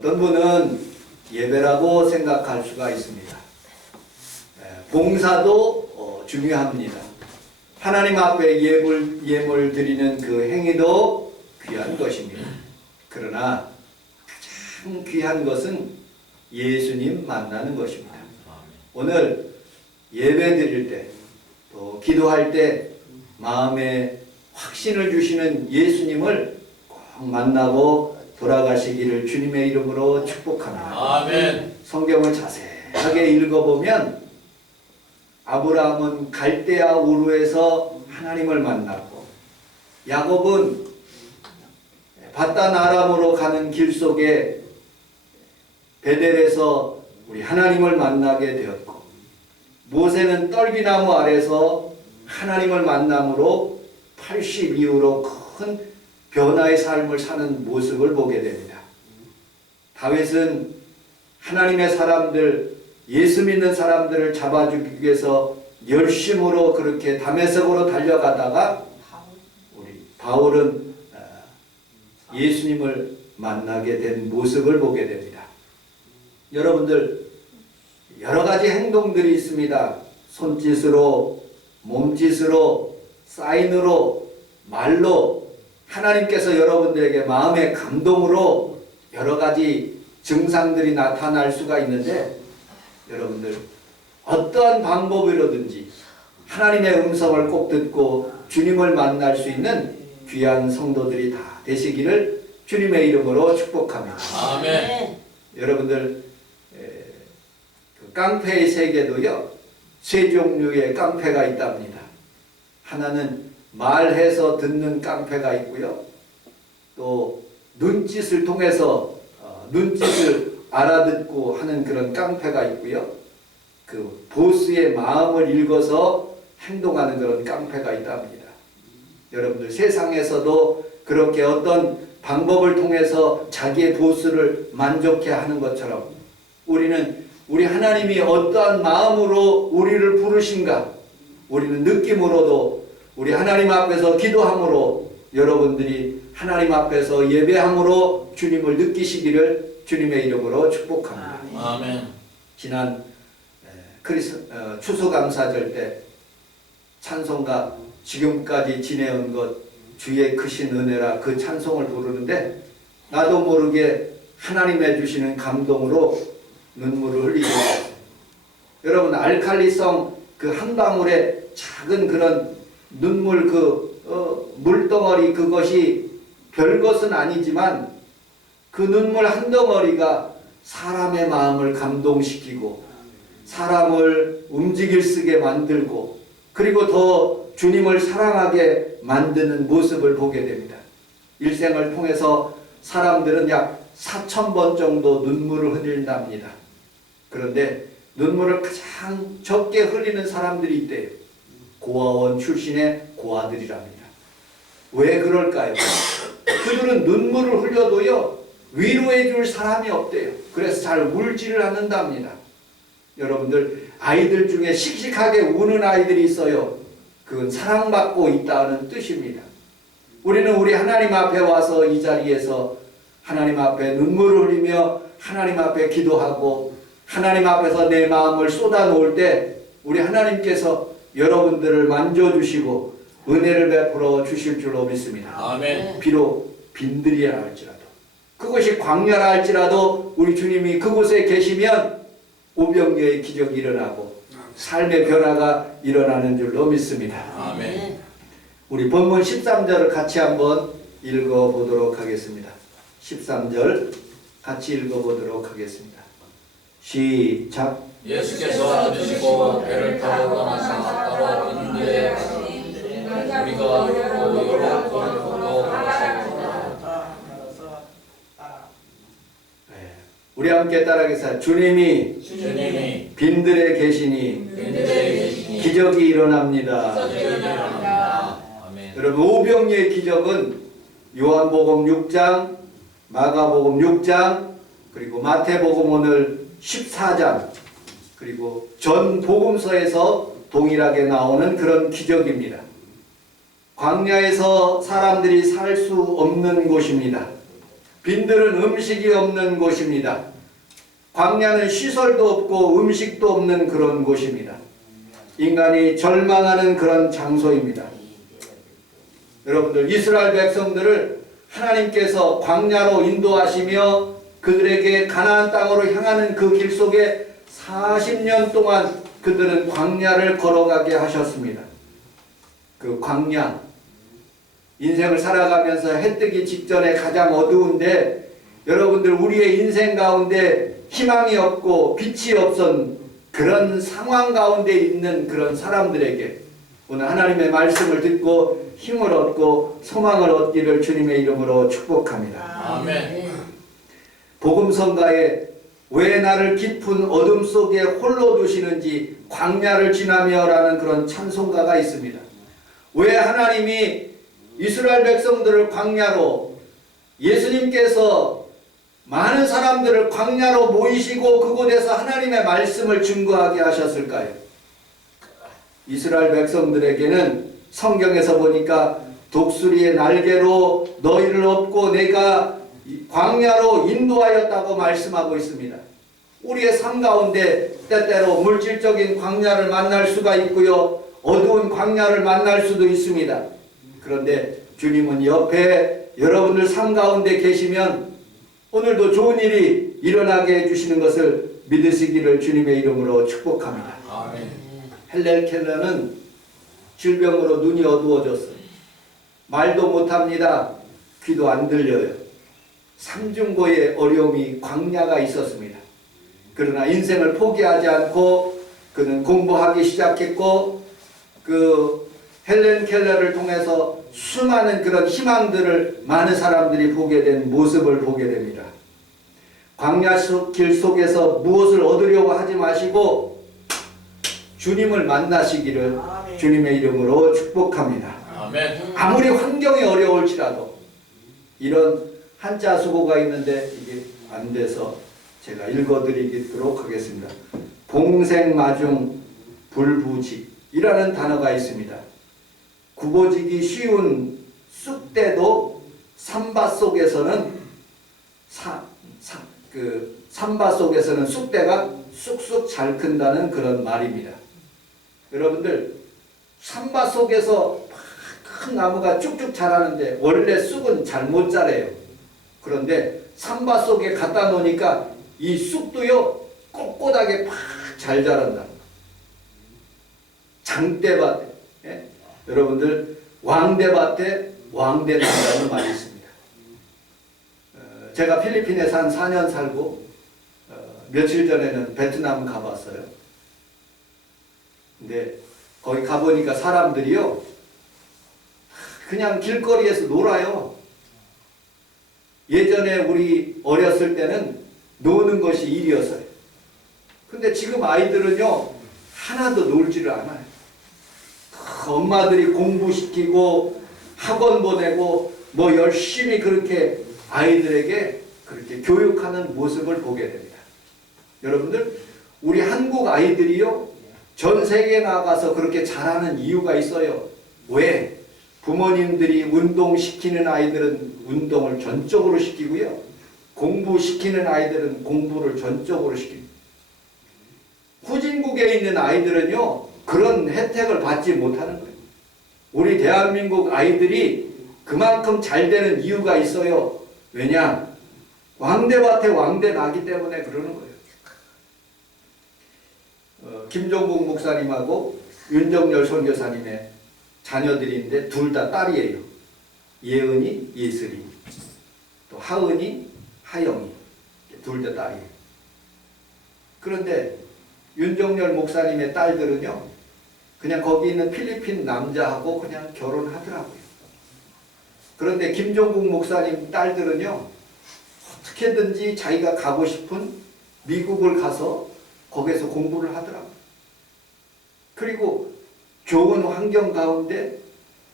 어떤 분은 예배라고 생각할 수가 있습니다. 봉사도 중요합니다. 하나님 앞에 예물 드리는 그 행위도 귀한 것입니다. 그러나 가장 귀한 것은 예수님 만나는 것입니다. 오늘 예배 드릴 때, 또 기도할 때 마음에 확신을 주시는 예수님을 꼭 만나고 돌아가시기를 주님의 이름으로 축복합니다. 아멘. 성경을 자세하게 읽어보면 아브라함은 갈대아 우르에서 하나님을 만났고, 야곱은 바단 아람으로 가는 길 속에 베델에서 우리 하나님을 만나게 되었고, 모세는 떨기나무 아래서 하나님을 만남으로 80 이후로 큰 변화의 삶을 사는 모습을 보게 됩니다. 다윗은 하나님의 사람들, 예수 믿는 사람들을 잡아주기 위해서 열심으로 그렇게 다메섹으로 달려가다가 우리 바울은 예수님을 만나게 된 모습을 보게 됩니다. 여러분들 여러 가지 행동들이 있습니다. 손짓으로, 몸짓으로, 사인으로, 말로 하나님께서 여러분들에게 마음의 감동으로 여러 가지 증상들이 나타날 수가 있는데, 여러분들 어떠한 방법으로든지 하나님의 음성을 꼭 듣고 주님을 만날 수 있는 귀한 성도들이 다 되시기를 주님의 이름으로 축복합니다. 아멘. 여러분들 그 깡패의 세계도요, 세 종류의 깡패가 있답니다. 하나는 말해서 듣는 깡패가 있고요, 또 눈짓을 통해서 눈짓을 알아듣고 하는 그런 깡패가 있고요, 그 보스의 마음을 읽어서 행동하는 그런 깡패가 있답니다. 여러분들 세상에서도 그렇게 어떤 방법을 통해서 자기의 보스를 만족해 하는 것처럼 우리는 우리 하나님이 어떠한 마음으로 우리를 부르신가, 우리는 느낌으로도 우리 하나님 앞에서 기도함으로 여러분들이 하나님 앞에서 예배함으로 주님을 느끼시기를 주님의 이름으로 축복합니다. 아멘. 지난 추수감사절 때 찬송가 지금까지 지내온 것 주의 크신 은혜라 그 찬송을 부르는데, 나도 모르게 하나님의 주시는 감동으로 눈물을 흘리게 됐어요. 여러분, 알칼리성 그 한 방울의 작은 그런 눈물 물덩어리, 그것이 별것은 아니지만 그 눈물 한 덩어리가 사람의 마음을 감동시키고 사람을 움직일 수 있게 만들고, 그리고 더 주님을 사랑하게 만드는 모습을 보게 됩니다. 일생을 통해서 사람들은 약 4,000번 정도 눈물을 흘린답니다. 그런데 눈물을 가장 적게 흘리는 사람들이 있대요. 고아원 출신의 고아들이랍니다. 왜 그럴까요? 그들은 눈물을 흘려도요, 위로해 줄 사람이 없대요. 그래서 잘 울지를 않는답니다. 여러분들, 아이들 중에 씩씩하게 우는 아이들이 있어요. 그건 사랑받고 있다는 뜻입니다. 우리는 우리 하나님 앞에 와서 이 자리에서 하나님 앞에 눈물을 흘리며 하나님 앞에 기도하고 하나님 앞에서 내 마음을 쏟아놓을 때 우리 하나님께서 여러분들을 만져주시고 은혜를 베풀어 주실 줄로 믿습니다. 아멘. 비록 빈들이라 할지라도, 그것이 광야라 할지라도 우리 주님이 그곳에 계시면 오병이어의 기적이 일어나고 삶의 변화가 일어나는 줄로 믿습니다. 아멘. 우리 본문 13절을 같이 한번 읽어보도록 하겠습니다. 13절 같이 읽어보도록 하겠습니다. 시작. 예수께서 드시고 배를 타고 떠나사 따로 빈들에 우리가 여러 곳으로 가셨습니다. 우리 함께 따라하겠습니다. 주님이 빈들에 계시니 기적이 일어납니다. 아멘. 여러분, 오병이어의 기적은 요한복음 6장, 마가복음 6장, 그리고 마태복음 오늘 14장, 그리고 전 복음서에서 동일하게 나오는 그런 기적입니다. 광야에서 사람들이 살 수 없는 곳입니다. 빈들은 음식이 없는 곳입니다. 광야는 시설도 없고 음식도 없는 그런 곳입니다. 인간이 절망하는 그런 장소입니다. 여러분들, 이스라엘 백성들을 하나님께서 광야로 인도하시며 그들에게 가나안 땅으로 향하는 그 길 속에 40년 동안 그들은 광야를 걸어가게 하셨습니다. 그 광야, 인생을 살아가면서 해 뜨기 직전에 가장 어두운데, 여러분들, 우리의 인생 가운데 희망이 없고 빛이 없던 그런 상황 가운데 있는 그런 사람들에게 오늘 하나님의 말씀을 듣고 힘을 얻고 소망을 얻기를 주님의 이름으로 축복합니다. 아멘. 복음성가에 왜 나를 깊은 어둠 속에 홀로 두시는지 광야를 지나며라는 그런 찬송가가 있습니다. 왜 하나님이 이스라엘 백성들을 광야로, 예수님께서 많은 사람들을 광야로 모이시고 그곳에서 하나님의 말씀을 증거하게 하셨을까요? 이스라엘 백성들에게는 성경에서 보니까 독수리의 날개로 너희를 업고 내가 광야로 인도하였다고 말씀하고 있습니다. 우리의 삶 가운데 때때로 물질적인 광야를 만날 수가 있고요, 어두운 광야를 만날 수도 있습니다. 그런데 주님은 옆에 여러분들 삶 가운데 계시면 오늘도 좋은 일이 일어나게 해주시는 것을 믿으시기를 주님의 이름으로 축복합니다. 아멘. 헬렌 켈러는 질병으로 눈이 어두워졌어요. 말도 못합니다. 귀도 안 들려요. 삼중고의 어려움이 광야가 있었습니다. 그러나 인생을 포기하지 않고 그는 공부하기 시작했고, 그 헬렌 켈러를 통해서 수많은 그런 희망들을 많은 사람들이 보게 된 모습을 보게 됩니다. 광야 길 속에서 무엇을 얻으려고 하지 마시고 주님을 만나시기를 주님의 이름으로 축복합니다. 아멘. 아무리 환경이 어려울지라도, 이런 한자 수고가 있는데 이게 안 돼서 제가 읽어드리도록 하겠습니다. 봉생마중 불부직이라는 단어가 있습니다. 굽어지기 쉬운 쑥대도 산밭 속에서는 산밭 속에서는 쑥대가 쑥쑥 잘 큰다는 그런 말입니다. 여러분들, 산밭 속에서 큰 나무가 쭉쭉 자라는데 원래 쑥은 잘 못 자라요. 그런데 산밭 속에 갖다 놓으니까 이 쑥도요 꼿꼿하게 팍 잘 자란다. 장대밭, 예? 여러분들, 왕대밭에 왕대나무라는 말이 있습니다. 제가 필리핀에서 한 4년 살고 며칠 전에는 베트남 가봤어요. 근데 거기 가보니까 사람들이요 그냥 길거리에서 놀아요. 예전에 우리 어렸을 때는 노는 것이 일이었어요. 근데 지금 아이들은요 하나도 놀지를 않아요. 엄마들이 공부시키고 학원 보내고 뭐 열심히 그렇게 아이들에게 그렇게 교육하는 모습을 보게 됩니다. 여러분들, 우리 한국 아이들이요 전 세계에 나가서 그렇게 잘하는 이유가 있어요. 왜? 부모님들이 운동시키는 아이들은 운동을 전적으로 시키고요, 공부시키는 아이들은 공부를 전적으로 시킵니다. 후진국에 있는 아이들은요 그런 혜택을 받지 못하는 거예요. 우리 대한민국 아이들이 그만큼 잘 되는 이유가 있어요. 왜냐? 왕대밭에 왕대 나기 때문에 그러는 거예요. 김종국 목사님하고 윤정열 선교사님의 자녀들인데 둘 다 딸이에요. 예은이, 예슬이, 또 하은이, 하영이, 둘 다 딸이에요. 그런데 윤정열 목사님의 딸들은요 그냥 거기 있는 필리핀 남자하고 그냥 결혼하더라고요. 그런데 김종국 목사님 딸들은요 어떻게든지 자기가 가고 싶은 미국을 가서 거기에서 공부를 하더라고요. 그리고 좋은 환경 가운데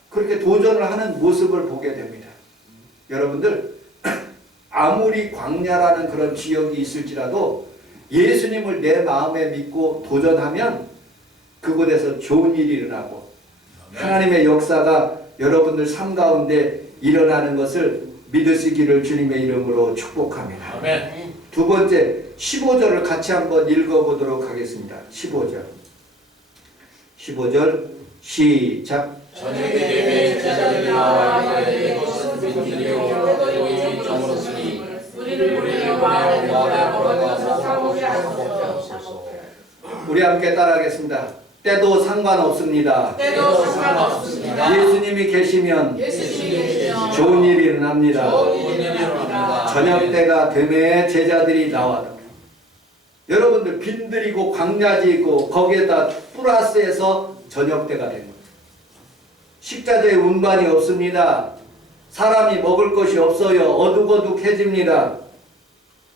그렇게 도전을 하는 모습을 보게 됩니다. 여러분들, 아무리 광야라는 그런 지역이 있을지라도 예수님을 내 마음에 믿고 도전하면 그곳에서 좋은 일이 일어나고 하나님의 역사가 여러분들 삶 가운데 일어나는 것을 믿으시기를 주님의 이름으로 축복합니다. 아멘. 두 번째 15절을 같이 한번 읽어보도록 하겠습니다. 15절 시작. 저녁에 예배의 제자들이 나와 이르되 이것은 민들이요 너희 정으로으니 우리를 보내어 걸어가서 사먹게 하소서. 우리 함께 따라하겠습니다. 때도 상관없습니다. 때도 상관없습니다. 예수님이 계시면 좋은 일이 일어납니다. 저녁 때가 되매 제자들이 나와라. 여러분들 빈들이고 광야지고 거기에다 플러스해서 저녁 때가 된 거예요. 식자재에 운반이 없습니다. 사람이 먹을 것이 없어요. 어둑어둑해집니다.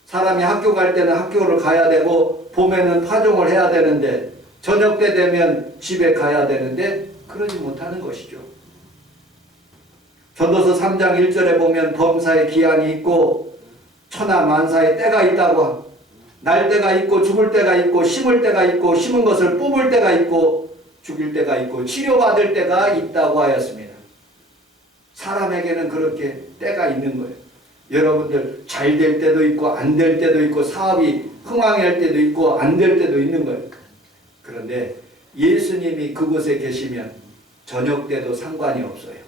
사람이 학교 갈 때는 학교를 가야 되고 봄에는 파종을 해야 되는데 저녁 때 되면 집에 가야 되는데 그러지 못하는 것이죠. 전도서 3장 1절에 보면 범사의 기한이 있고 천하 만사의 때가 있다고, 날 때가 있고 죽을 때가 있고 심을 때가 있고 심은 것을 뽑을 때가 있고 죽일 때가 있고 치료받을 때가 있다고 하였습니다. 사람에게는 그렇게 때가 있는 거예요. 여러분들 잘 될 때도 있고 안 될 때도 있고 사업이 흥황할 때도 있고 안 될 때도 있는 거예요. 그런데 예수님이 그곳에 계시면 저녁 때도 상관이 없어요.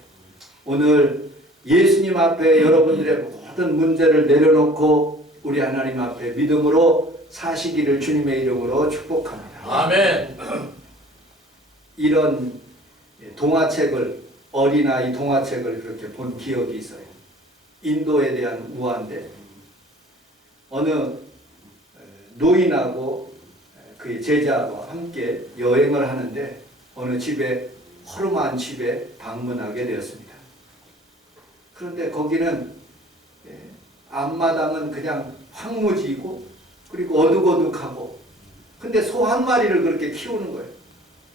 오늘 예수님 앞에 여러분들의 모든 문제를 내려놓고 우리 하나님 앞에 믿음으로 사시기를 주님의 이름으로 축복합니다. 아멘. 이런 동화책을, 어린아이 동화책을 그렇게 본 기억이 있어요. 인도에 대한 우화인데 어느 노인하고 그의 제자와 함께 여행을 하는데 어느 집에, 허름한 집에 방문하게 되었습니다. 그런데 거기는 앞마당은 그냥 황무지이고 그리고 어둑어둑하고, 근데 소 한 마리를 그렇게 키우는 거예요.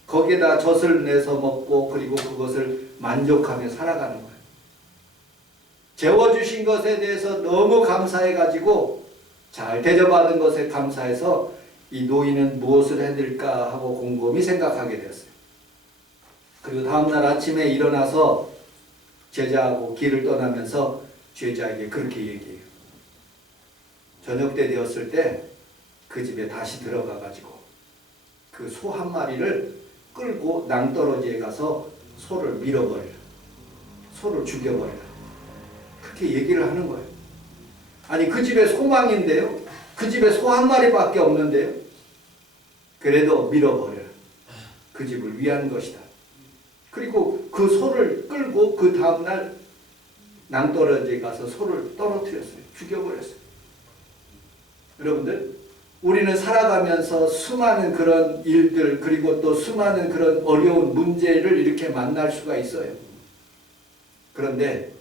거기에다 젖을 내서 먹고 그리고 그것을 만족하며 살아가는 거예요. 재워주신 것에 대해서 너무 감사해가지고, 잘 대접받은 것에 감사해서 이 노인은 무엇을 해야 될까 하고 곰곰이 생각하게 되었어요. 그리고 다음날 아침에 일어나서 제자하고 길을 떠나면서 제자에게 그렇게 얘기해요. 저녁 때 되었을 때 그 집에 다시 들어가 가지고 그 소 한 마리를 끌고 낭떠러지에 가서 소를 밀어버려라. 소를 죽여버려라. 그렇게 얘기를 하는 거예요. 아니 그 집에 소망인데요. 그 집에 소 한 마리밖에 없는데요. 그래도 밀어버려라. 그 집을 위한 것이다. 그리고 그 소를 끌고 그 다음날 낭떠러지에 가서 소를 떨어뜨렸어요. 죽여버렸어요. 여러분들, 우리는 살아가면서 수많은 그런 일들 그리고 또 수많은 그런 어려운 문제를 이렇게 만날 수가 있어요. 그런데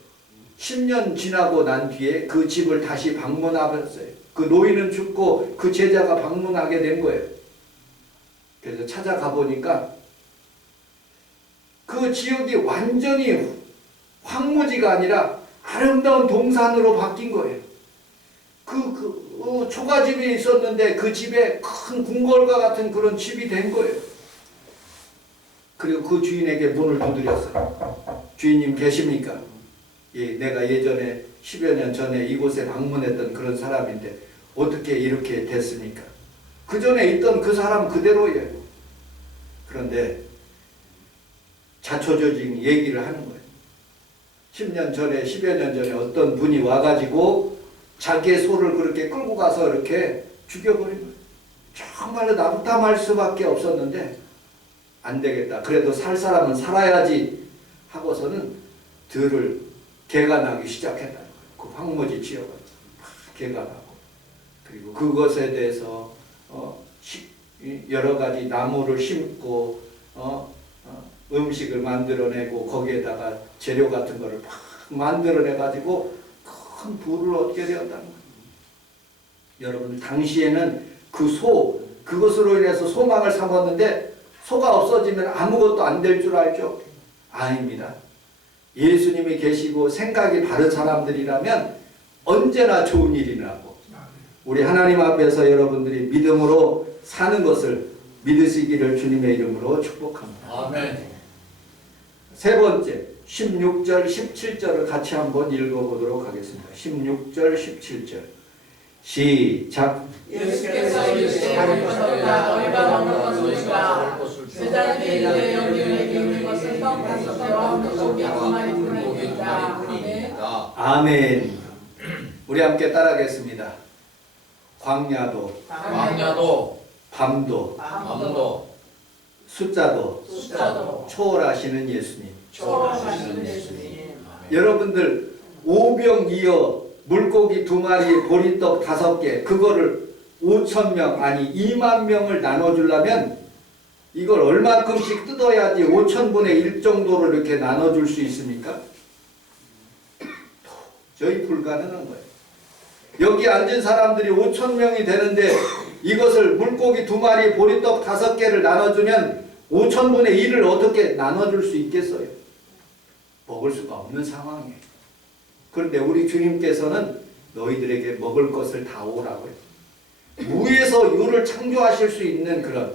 10년 지나고 난 뒤에 그 집을 다시 방문하셨어요. 그 노인은 죽고 그 제자가 방문하게 된 거예요. 그래서 찾아가 보니까 그 지역이 완전히 황무지가 아니라 아름다운 동산으로 바뀐 거예요. 초가집이 있었는데 그 집에 큰 궁궐과 같은 그런 집이 된 거예요. 그리고 그 주인에게 문을 두드렸어요. 주인님 계십니까? 예, 내가 예전에 10여 년 전에 이곳에 방문했던 그런 사람인데 어떻게 이렇게 됐습니까? 그 전에 있던 그 사람 그대로예요. 그런데 자초조직 얘기를 하는 거예요. 10년 전에 10여 년 전에 어떤 분이 와가지고 자기의 소를 그렇게 끌고 가서 이렇게 죽여버린 거예요. 정말로 낙담할 수밖에 없었는데 안 되겠다. 그래도 살 사람은 살아야지 하고서는 들을 개가 나기 시작했다는 거예요. 그 황무지 지역은 개가 나고, 그리고 그것에 대해서 여러 가지 나무를 심고 음식을 만들어내고 거기에다가 재료 같은 거를 막 만들어내가지고 큰 부를 얻게 되었다는 거예요. 여러분, 당시에는 그것으로 인해서 소망을 삼았는데 소가 없어지면 아무것도 안 될 줄 알죠? 아닙니다. 예수님이 계시고 생각이 바른 사람들이라면 언제나 좋은 일이 나고, 우리 하나님 앞에서 여러분들이 믿음으로 사는 것을 믿으시기를 주님의 이름으로 축복합니다. 아멘. 세 번째, 16절, 17절을 같이 한번 읽어보도록 하겠습니다. 16절, 17절 시작. 예수께서 이르시되 가르쳤다 너희가 먹는 것은 무엇이라 제자들이 이르되 여기에 있는 것은 떡 5개와 물고기 2마리뿐이니라. 아멘. 아멘. 우리 함께 따라하겠습니다. 광야도 광야도 밤도 밤도 숫자도 숫자도 초월하시는 예수님. 초월하시는 예수님. 여러분들 오병이어 물고기 2마리 보리떡 5개 그거를 5,000명 아니 2만 명을 나눠주려면 이걸 얼마큼씩 뜯어야지 5,000분의 1 정도로 이렇게 나눠줄 수 있습니까? 도저히 불가능한 거예요. 여기 앉은 사람들이 5,000명이 되는데 이것을 물고기 2마리 보리떡 5개를 나눠주면 5,000분의 1을 어떻게 나눠줄 수 있겠어요? 먹을 수가 없는 상황이에요. 그런데 우리 주님께서는 너희들에게 먹을 것을 다 오라고요. 무에서 유를 창조하실 수 있는 그런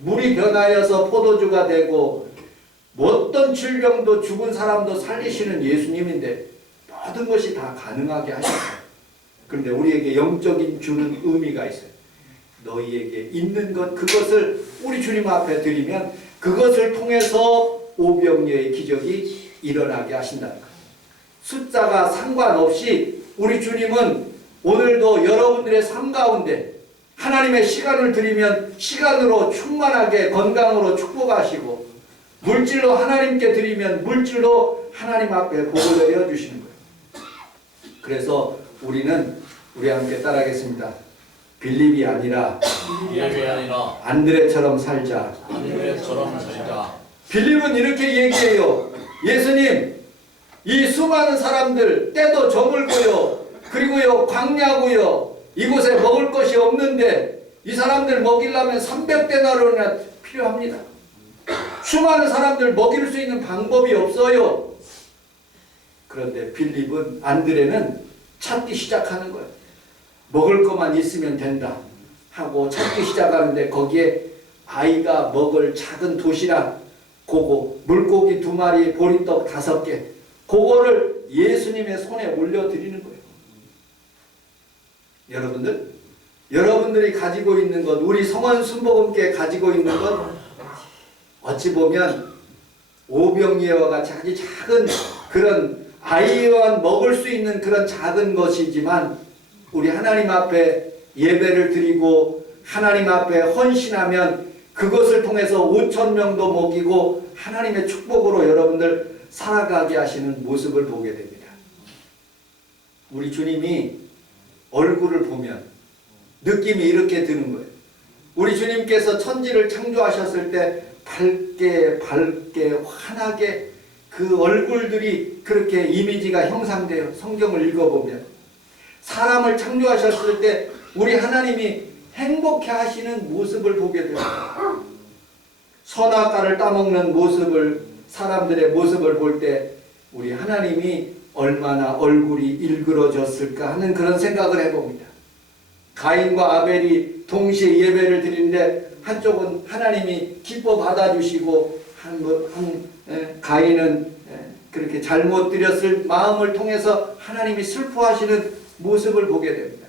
물이 변하여서 포도주가 되고 어떤 질병도 죽은 사람도 살리시는 예수님인데 모든 것이 다 가능하게 하셨어요. 그런데 우리에게 영적인 주는 의미가 있어요. 너희에게 있는 것 그것을 우리 주님 앞에 드리면 그것을 통해서 오병이어의 기적이 일어나게 하신다는 거예요. 숫자가 상관없이 우리 주님은 오늘도 여러분들의 삶 가운데 하나님의 시간을 드리면 시간으로 충만하게 건강으로 축복하시고 물질로 하나님께 드리면 물질로 하나님 앞에 복을 내려주시는 거예요. 그래서 우리는 우리 함께 따라하겠습니다. 빌립이 아니라 예배 아니라 안드레처럼 살자. 안드레처럼 살자. 빌립은 이렇게 얘기해요. 예수님, 이 수많은 사람들 때도 저물고요. 그리고요 광야고요. 이곳에 먹을 것이 없는데 이 사람들 먹이려면 300데나리온이나 필요합니다. 수많은 사람들 먹일 수 있는 방법이 없어요. 그런데 빌립은 안드레는 찾기 시작하는 거예요. 먹을 것만 있으면 된다 하고 찾기 시작하는데 거기에 아이가 먹을 작은 도시락 그거 물고기 2마리 보리떡 5개 그거를 예수님의 손에 올려드리는 거예요. 여러분들이 가지고 있는 것 우리 성원 순복음교회 가지고 있는 것 어찌 보면 오병이어와 같이 아주 작은 그런 아이와 먹을 수 있는 그런 작은 것이지만 우리 하나님 앞에 예배를 드리고 하나님 앞에 헌신하면 그것을 통해서 5,000명도 먹이고 하나님의 축복으로 여러분들 살아가게 하시는 모습을 보게 됩니다. 우리 주님이 얼굴을 보면 느낌이 이렇게 드는 거예요. 우리 주님께서 천지를 창조하셨을 때 밝게 환하게 그 얼굴들이 그렇게 이미지가 형상돼요. 성경을 읽어보면 사람을 창조하셨을 때 우리 하나님이 행복해 하시는 모습을 보게 됩니다. 선악과를 따먹는 모습을 사람들의 모습을 볼 때 우리 하나님이 얼마나 얼굴이 일그러졌을까 하는 그런 생각을 해봅니다. 가인과 아벨이 동시에 예배를 드리는데 한쪽은 하나님이 기뻐 받아주시고 가인은 그렇게 잘못 드렸을 마음을 통해서 하나님이 슬퍼하시는 모습을 보게 됩니다.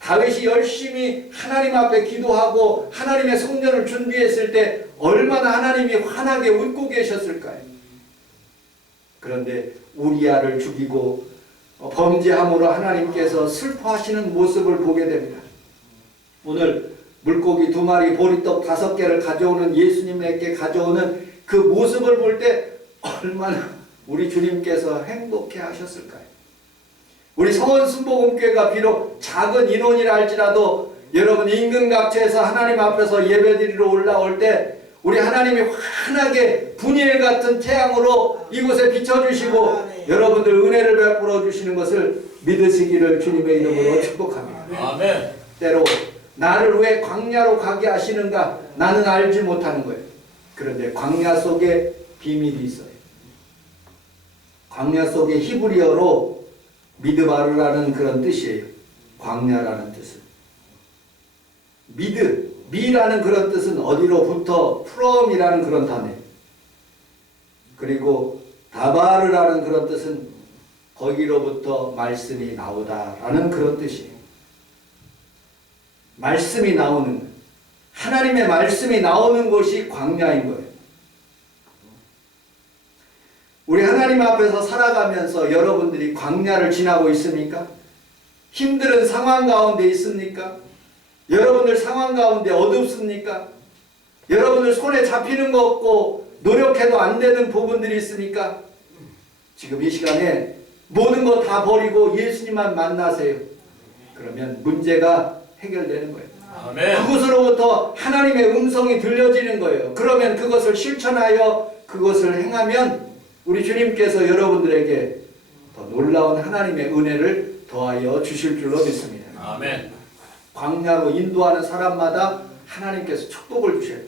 다윗이 열심히 하나님 앞에 기도하고 하나님의 성전을 준비했을 때 얼마나 하나님이 환하게 웃고 계셨을까요? 그런데 우리아를 죽이고 범죄함으로 하나님께서 슬퍼하시는 모습을 보게 됩니다. 오늘 물고기 2마리 보리떡 5개를 가져오는 예수님에게 가져오는 그 모습을 볼 때 얼마나 우리 주님께서 행복해 하셨을까요? 우리 성원 순복음교회가 비록 작은 인원이라 할지라도 여러분 임금각처에서 하나님 앞에서 예배드리러 올라올 때 우리 하나님이 환하게 분일 같은 태양으로 이곳에 비춰주시고 여러분들 은혜를 베풀어 주시는 것을 믿으시기를 주님의 이름으로 축복합니다. 아멘. 때로 나를 왜 광야로 가게 하시는가 나는 알지 못하는 거예요. 그런데 광야 속에 비밀이 있어요. 광야 속에 히브리어로 미드바르라는 그런 뜻이에요. 광야라는 뜻은. 미라는 그런 뜻은 어디로부터 from이라는 그런 단어예요. 그리고 다바르라는 그런 뜻은 거기로부터 말씀이 나오다라는 그런 뜻이에요. 말씀이 나오는, 하나님의 말씀이 나오는 곳이 광야인 거예요. 우리 하나님 앞에서 살아가면서 여러분들이 광야를 지나고 있습니까? 힘든 상황 가운데 있습니까? 여러분들 상황 가운데 어둡습니까? 여러분들 손에 잡히는 거 없고 노력해도 안 되는 부분들이 있습니까? 지금 이 시간에 모든 거 다 버리고 예수님만 만나세요. 그러면 문제가 해결되는 거예요. 아멘. 그곳으로부터 하나님의 음성이 들려지는 거예요. 그러면 그것을 실천하여 그것을 행하면 우리 주님께서 여러분들에게 더 놀라운 하나님의 은혜를 더하여 주실 줄로 믿습니다. 아멘. 광야로 인도하는 사람마다 하나님께서 축복을 주셔요.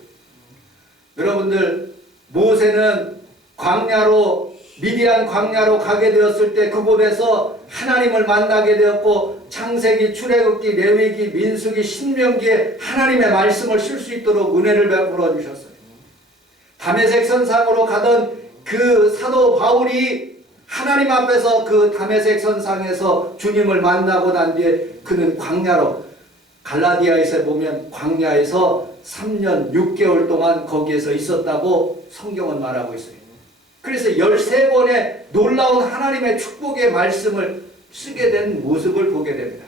여러분들 모세는 광야로 미디안 광야로 가게 되었을 때 그곳에서 하나님을 만나게 되었고 창세기, 출애굽기, 레위기, 민수기, 신명기에 하나님의 말씀을 쓸 수 있도록 은혜를 베풀어 주셨어요. 다메섹 선상으로 가던 그 사도 바울이 하나님 앞에서 그 다메섹 선상에서 주님을 만나고 난 뒤에 그는 광야로, 갈라디아에서 보면 광야에서 3년 6개월 동안 거기에서 있었다고 성경은 말하고 있어요. 그래서 13번의 놀라운 하나님의 축복의 말씀을 쓰게 된 모습을 보게 됩니다.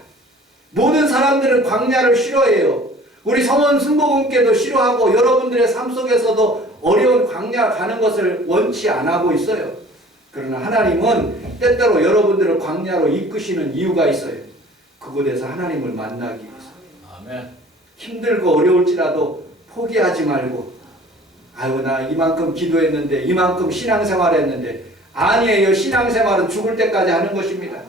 모든 사람들은 광야를 싫어해요. 우리 성원 순복음께도 싫어하고 여러분들의 삶 속에서도 어려운 광야 가는 것을 원치 안 하고 있어요. 그러나 하나님은 때때로 여러분들을 광야로 이끄시는 이유가 있어요. 그곳에서 하나님을 만나기 위해서. 아멘. 힘들고 어려울지라도 포기하지 말고, 아유 나 이만큼 기도했는데 이만큼 신앙생활 했는데, 아니에요. 신앙생활은 죽을 때까지 하는 것입니다.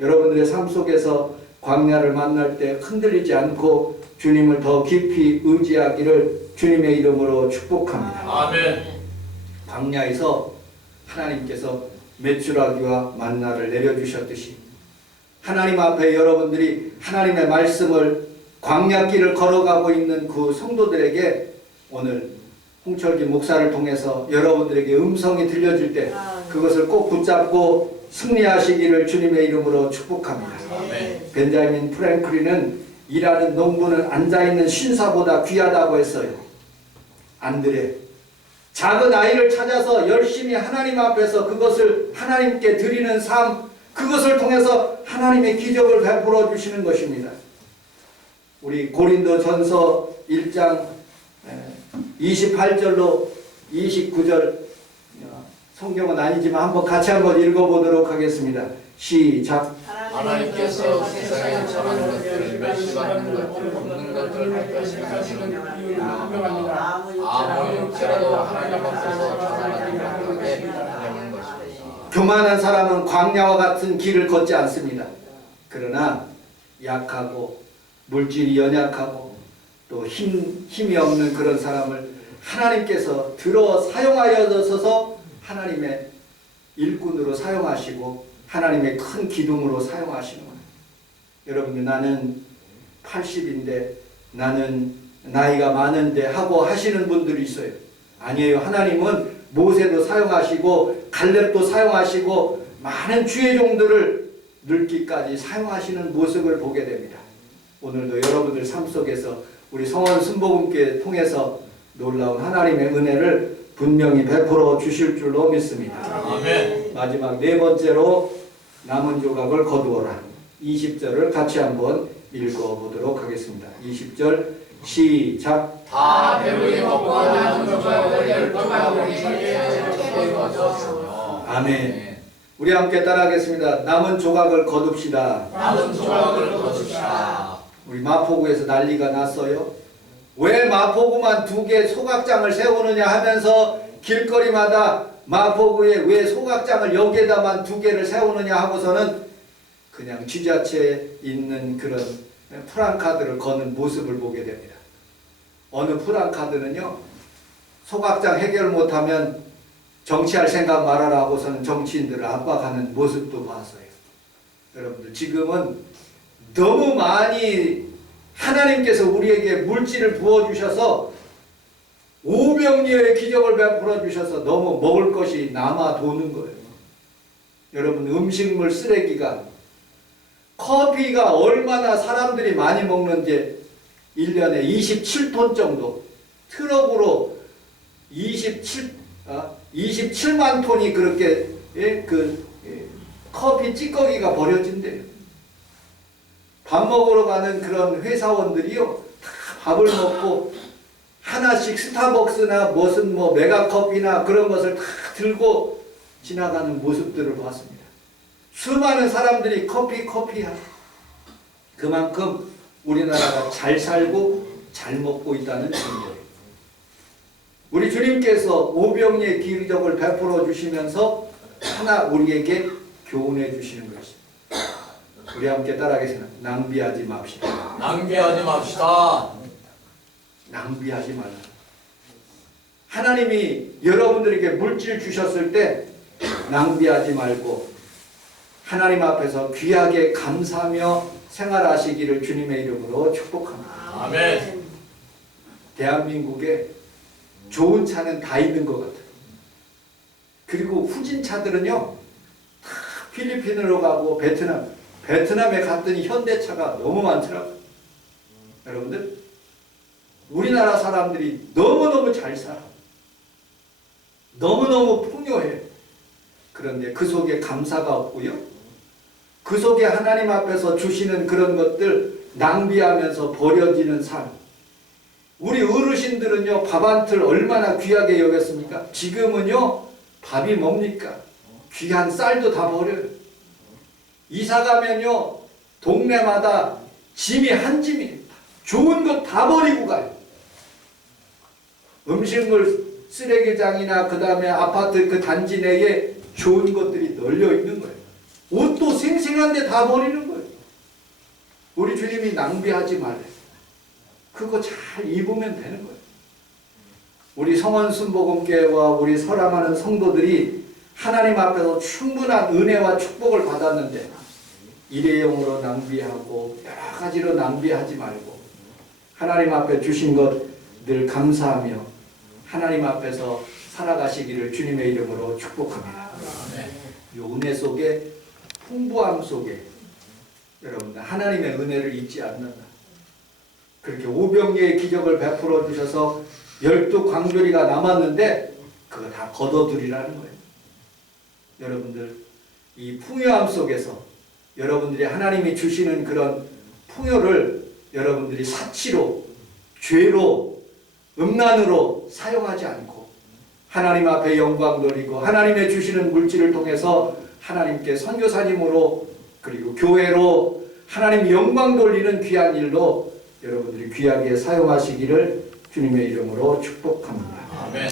여러분들의 삶 속에서 광야를 만날 때 흔들리지 않고 주님을 더 깊이 의지하기를 주님의 이름으로 축복합니다. 아멘. 광야에서 하나님께서 메추라기와 만나를 내려주셨듯이 하나님 앞에 여러분들이 하나님의 말씀을 광야길을 걸어가고 있는 그 성도들에게 오늘 홍철기 목사를 통해서 여러분들에게 음성이 들려질 때 그것을 꼭 붙잡고 승리하시기를 주님의 이름으로 축복합니다. 아멘. 벤자민 프랭클린은 일하는 농부는 앉아있는 신사보다 귀하다고 했어요. 안드레, 작은 아이를 찾아서 열심히 하나님 앞에서 그것을 하나님께 드리는 삶, 그것을 통해서 하나님의 기적을 베풀어 주시는 것입니다. 우리 고린도전서 1장 28절로 29절, 성경은 아니지만 한번 같이 한번 읽어보도록 하겠습니다. 시작. 하나님께서 세상에 처한 것들을 멸시받는 것들 없는 것들을 발표하시는 분명합니다. 아무 육체라도 하나님 앞에서 자랑하지 못하게 하려는 것입니다. 교만한 사람은 광야와 같은 길을 걷지 않습니다. 그러나 약하고 물질이 연약하고 또 힘이 없는 그런 사람을 하나님께서 들어 사용하여서 하나님의 일꾼으로 사용하시고 하나님의 큰 기둥으로 사용하시는 거예요. 여러분들, 나는 80인데 나는 나이가 많은데 하고 하시는 분들이 있어요. 아니에요. 하나님은 모세도 사용하시고 갈렙도 사용하시고 많은 주의 종들을 늙기까지 사용하시는 모습을 보게 됩니다. 오늘도 여러분들 삶 속에서 우리 성원 순복음교회 통해서 놀라운 하나님의 은혜를 분명히 베풀어 주실 줄로 믿습니다. 아멘. 마지막 네 번째로 남은 조각을 거두어라. 20절을 같이 한번 읽어보도록 하겠습니다. 20절 시작. 다 배불리 먹고 남은 조각을 12가구리 철저히 거두었으며. 아멘. 우리 함께 따라하겠습니다. 남은 조각을 거둡시다. 남은 조각을 거둡시다. 우리 마포구에서 난리가 났어요. 왜 마포구만 2개 소각장을 세우느냐 하면서 길거리마다 마포구에 왜 소각장을 여기에다만 2개를 세우느냐 하고서는 그냥 지자체에 있는 그런 프랑카드를 거는 모습을 보게 됩니다. 어느 프랑카드는요, 소각장 해결 못하면 정치할 생각 말아라 하고서는 정치인들을 압박하는 모습도 봤어요. 여러분들, 지금은 너무 많이 하나님께서 우리에게 물질을 부어주셔서 오병이어의 기적을 베풀어 주셔서 너무 먹을 것이 남아 도는 거예요. 여러분, 음식물 쓰레기가, 커피가 얼마나 사람들이 많이 먹는지 1년에 27톤 정도, 트럭으로 27만 톤이 그렇게 커피 찌꺼기가 버려진대요. 밥 먹으러 가는 그런 회사원들이요, 다 밥을 먹고 하나씩 스타벅스나 무슨 메가커피나 그런 것을 다 들고 지나가는 모습들을 봤습니다. 수많은 사람들이 커피야. 그만큼 우리나라가 잘 살고 잘 먹고 있다는 증거예요. 우리 주님께서 오병이의 기적을 베풀어 주시면서 하나 우리에게 교훈해 주시는 것입니다. 우리 함께 따라하겠습니다. 낭비하지 맙시다. 낭비하지 맙시다. 낭비하지 말라. 하나님이 여러분들에게 물질 주셨을 때 낭비하지 말고 하나님 앞에서 귀하게 감사하며 생활하시기를 주님의 이름으로 축복합니다. 아멘. 대한민국에 좋은 차는 다 있는 것 같아요. 그리고 후진 차들은요, 다 필리핀으로 가고 베트남에 갔더니 현대차가 너무 많더라고요. 여러분들, 우리나라 사람들이 너무너무 잘 살아. 너무너무 풍요해. 그런데 그 속에 감사가 없고요. 그 속에 하나님 앞에서 주시는 그런 것들 낭비하면서 버려지는 삶. 우리 어르신들은요, 밥 한 틀 얼마나 귀하게 여겼습니까? 지금은요, 밥이 뭡니까? 귀한 쌀도 다 버려요. 이사 가면요, 동네마다 짐이 한 짐이 좋은 것 다 버리고 가요. 음식물 쓰레기장이나 그 다음에 아파트 그 단지 내에 좋은 것들이 널려 있는 거예요. 옷도 생생한데 다 버리는 거예요. 우리 주님이 낭비하지 말래. 그거 잘 입으면 되는 거예요. 우리 성원 순복음교회와 우리 사랑하는 성도들이 하나님 앞에서 충분한 은혜와 축복을 받았는데 일회용으로 낭비하고 여러 가지로 낭비하지 말고 하나님 앞에 주신 것 늘 감사하며 하나님 앞에서 살아가시기를 주님의 이름으로 축복합니다. 이 은혜 속에, 풍부함 속에 여러분들 하나님의 은혜를 잊지 않는다. 그렇게 오병이의 기적을 베풀어 주셔서 12광주리가 남았는데 그거 다 거둬들이라는 거예요. 여러분들, 이 풍요함 속에서 여러분들이 하나님이 주시는 그런 풍요를 여러분들이 사치로, 죄로, 음란으로 사용하지 않고 하나님 앞에 영광 돌리고 하나님의 주시는 물질을 통해서 하나님께 선교사님으로 그리고 교회로 하나님 영광 돌리는 귀한 일로 여러분들이 귀하게 사용하시기를 주님의 이름으로 축복합니다. 아멘.